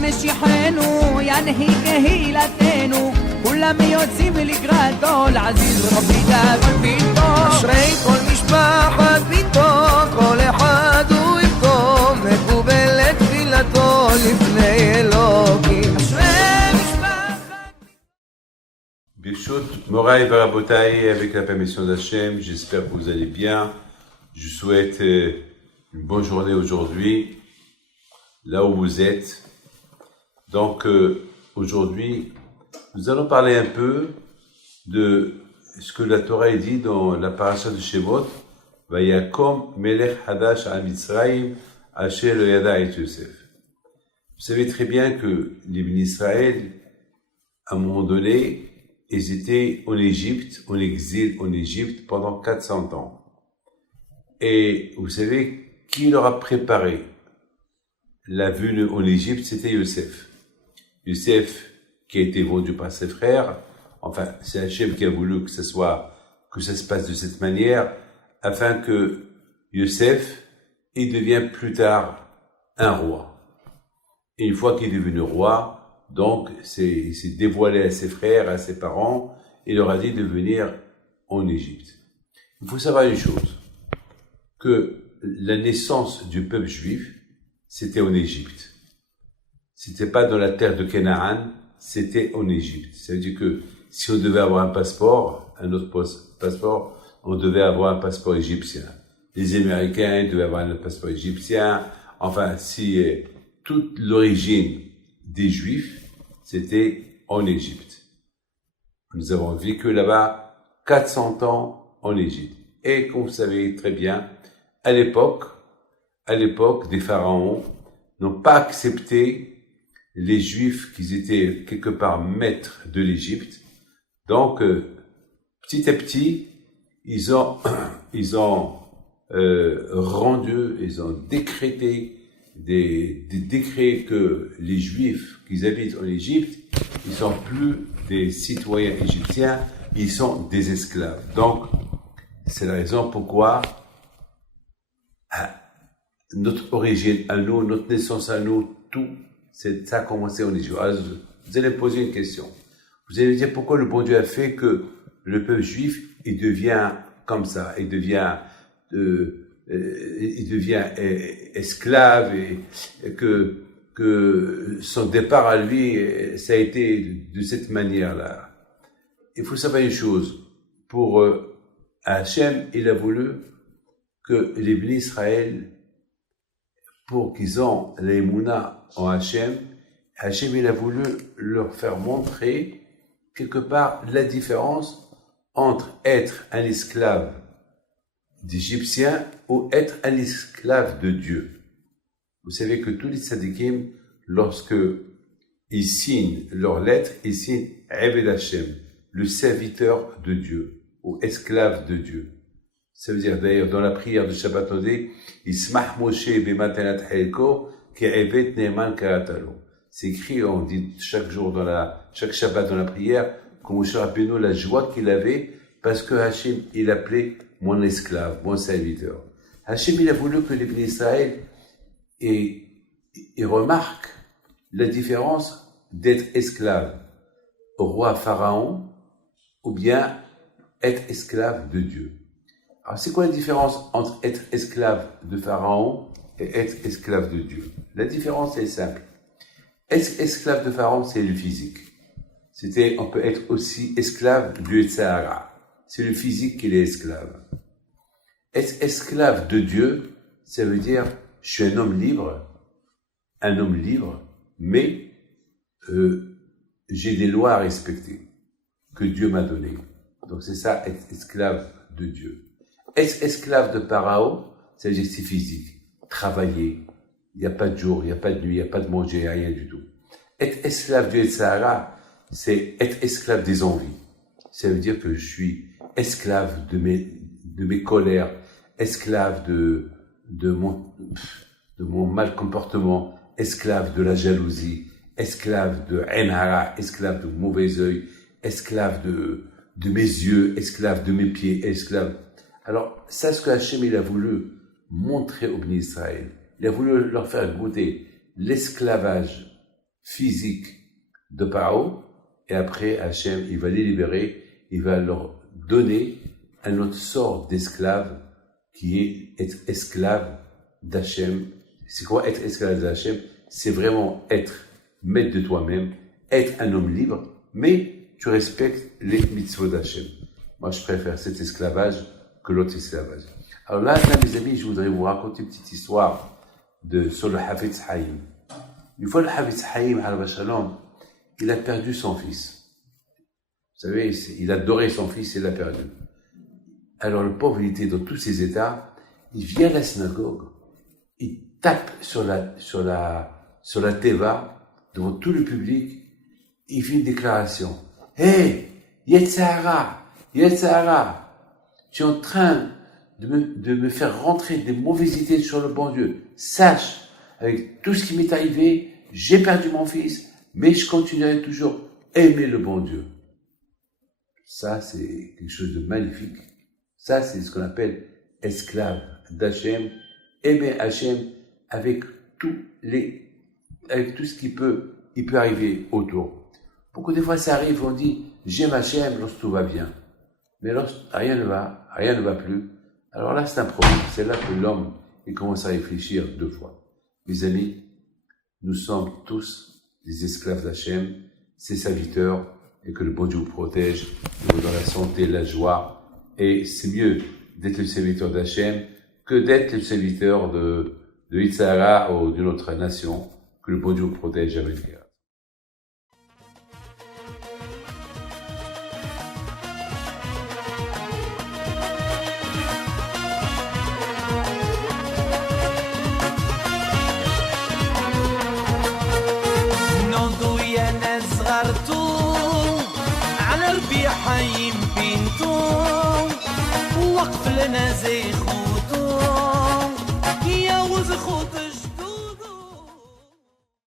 משיחנו ינהי קהילתנו כולם יוצאים לקראתו לעזיז רבי דאגון ביתו אשרי כל משפחת ביתו כל אחד הוא יבכו מקובלת תפילתו לפני אלוקים אשרי משפחת Birshut, Moraï Varabotaï, avec la permission d'Hachem, j'espère que vous allez bien. Je souhaite une bonne journée aujourd'hui, là où vous êtes. Donc, aujourd'hui, nous allons parler un peu de ce que la Torah dit dans la paracha de Shemot, Vayakom Melech Hadash à Mitzrayim, Asher lo yada et Yosef. Vous savez très bien que les bénis Israël, à un moment donné, ils étaient en Égypte, en exil en Égypte pendant 400 ans. Et vous savez, qui leur a préparé la venue en Égypte, c'était Yosef. Yosef, qui a été vendu par ses frères, enfin, c'est Hachem qui a voulu que ça se passe de cette manière, afin que Yosef, il devienne plus tard un roi. Et une fois qu'il est devenu roi, donc, il s'est dévoilé à ses frères, à ses parents, il leur a dit de venir en Égypte. Il faut savoir une chose, que la naissance du peuple juif, c'était en Égypte. C'était pas dans la terre de Canaan, c'était en Égypte. Ça veut dire que si on devait avoir un passeport, un autre passeport, on devait avoir un passeport égyptien. Les Américains devaient avoir un passeport égyptien. Enfin, si toute l'origine des Juifs, c'était en Égypte. Nous avons vécu là-bas 400 ans en Égypte. Et comme vous savez très bien, à l'époque, des pharaons n'ont pas accepté les Juifs qui étaient quelque part maîtres de l'Égypte. Donc, petit à petit, ils ont décrété des décrets que les Juifs qui habitent en Égypte, ils sont plus des citoyens égyptiens, ils sont des esclaves. Donc, c'est la raison pourquoi notre origine à nous, notre naissance à nous, tout, ça a commencé en Égypte. Alors, vous allez me poser une question. Vous allez me dire pourquoi le bon Dieu a fait que le peuple juif, il devient comme ça, il devient esclave et que son départ à lui, ça a été de cette manière-là. Il faut savoir une chose. Pour Hachem, il a voulu que les bénis Israël, pour qu'ils ont l'émouna en Hachem, il a voulu leur faire montrer quelque part la différence entre être un esclave d'Égyptien ou être un esclave de Dieu. Vous savez que tous les tzadikim, lorsque ils signent leurs lettres, ils signent Eved Hashem, le serviteur de Dieu, ou esclave de Dieu. Ça veut dire d'ailleurs, dans la prière de Shabbat, on dit, Ismach Moshe b'matanat helko, ke'eved ne'eman karatalo. C'est écrit, on dit chaque jour chaque Shabbat dans la prière, que Moshe Rabbeinu, la joie qu'il avait, parce que Hachem, il appelait mon esclave, mon serviteur. Hachem, il a voulu que les bénis Israël remarquent la différence d'être esclave au roi Pharaon ou bien être esclave de Dieu. Alors, c'est quoi la différence entre être esclave de Pharaon et être esclave de Dieu? La différence est simple. Être esclave de Pharaon, c'est le physique. On peut être aussi esclave du Sahara. C'est le physique qui est esclave. Être esclave de Dieu, ça veut dire, je suis un homme libre, mais j'ai des lois à respecter que Dieu m'a données. Donc c'est ça, être esclave de Dieu. Être esclave de Pharaon, ça veut dire que c'est physique. Travailler, il n'y a pas de jour, il n'y a pas de nuit, il n'y a pas de manger, rien du tout. Être esclave du Sahara, c'est être esclave des envies. Ça veut dire que je suis esclave de mes colères, esclave de mon mal comportement, esclave de la jalousie, esclave de Enhara, esclave de mauvais œil, esclave de mes yeux, esclave de mes pieds, esclave. Alors, ça, ce que Hachem, il a voulu montrer aux bénis Israël. Il a voulu leur faire goûter l'esclavage physique de Paro, et après Hachem, il va les libérer, il va leur donner un autre sort d'esclave qui est être esclave d'Hachem. C'est quoi être esclave d'Hachem? C'est vraiment être maître de toi-même, être un homme libre, mais tu respectes les mitzvot d'Hachem. Moi, je préfère cet esclavage que l'autre esclavage. Alors là, mes amis, je voudrais vous raconter une petite histoire sur le Hafetz Haïm. Une fois, le Hafetz Haïm, Alav Shalom, il a perdu son fils. Vous savez, il adorait son fils et il l'a perdu. Alors le pauvre, il était dans tous ses états, il vient à la synagogue, il tape sur la teva, devant tout le public, il fait une déclaration. Hey, Yetzirah, tu es en train de me faire rentrer des mauvaises idées sur le bon Dieu. Sache, avec tout ce qui m'est arrivé, j'ai perdu mon fils, mais je continuerai toujours à aimer le bon Dieu. Ça, c'est quelque chose de magnifique. Ça, c'est ce qu'on appelle esclave d'Hachem, aimer Hachem avec tout ce qui peut arriver autour. Beaucoup de fois, ça arrive, on dit, j'aime Hachem lorsque tout va bien. Mais lorsque rien ne va plus, alors là, c'est un problème. C'est là que l'homme, il commence à réfléchir deux fois. Mes amis, nous sommes tous des esclaves d'Hachem, ses serviteurs, et que le bon Dieu vous protège, vous dans la santé, la joie. Et c'est mieux d'être le serviteur d'Hachem que d'être le serviteur de Yitzhara ou d'une autre nation. Que le bon Dieu vous protège avec elle. حي بنتو وقف لنا زي خو